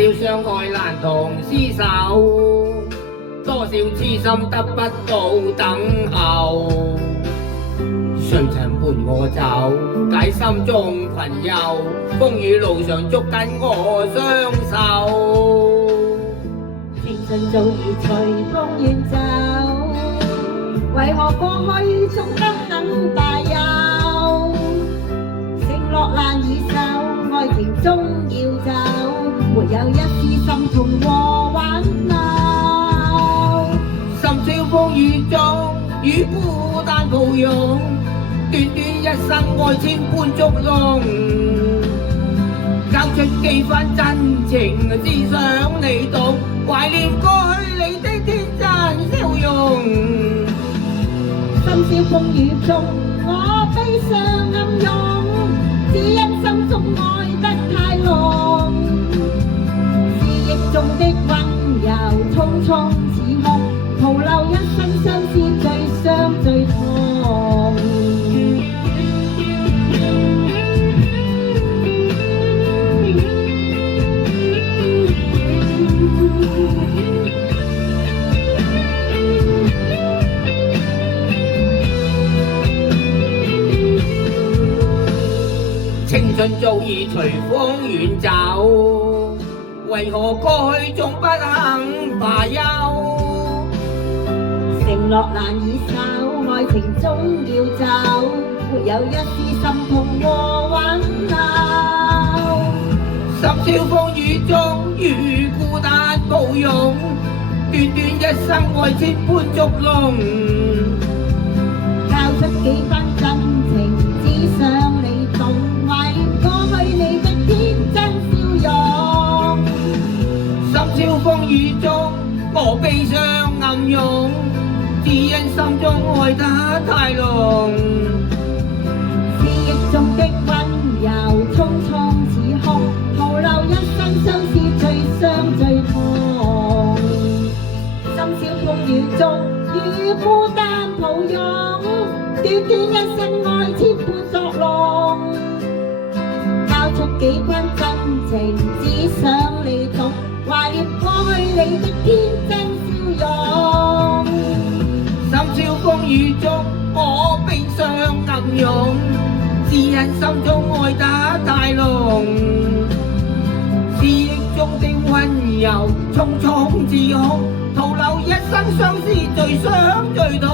少相愛難同廝守，多少痴心得不到等候。誰曾伴我走，解心中困憂，風雨路上捉緊我雙手。青春早已隨風遠走，為何過去總不肯罷休？承諾難以守，愛情終要走，沒有一絲心痛和挽留。深宵風雨中，與孤單抱擁，短短一生愛千般捉弄，交出幾番真情，只想你懂，懷念過去你的天真笑容。深宵風雨中，我悲傷暗湧，只因心中愛得太濃。記憶中的溫柔，匆匆似夢，徒留一生相思，最傷最痛。青春早已隨風遠走，為何過去總不肯罷休？承諾難以守，愛情終要走，沒有一絲心痛和挽留。深宵風雨中，與孤單抱擁，短短一生愛千般捉弄，交出幾番真情，只想你懂，懷念過去你的天真笑容。深宵風雨中，我悲傷暗湧，只因心中愛得太濃。記憶中的溫柔，匆匆似空，徒留一生相思，最傷最痛。深宵風雨中，與孤單抱擁，短短一生愛千般作弄，交出幾番真情，只想你懂，懷念過去你的天真笑容。深宵風雨中，我悲傷暗湧，只因心中愛得太濃。記憶中的溫柔，匆匆似空，徒留一生相思，最傷最痛。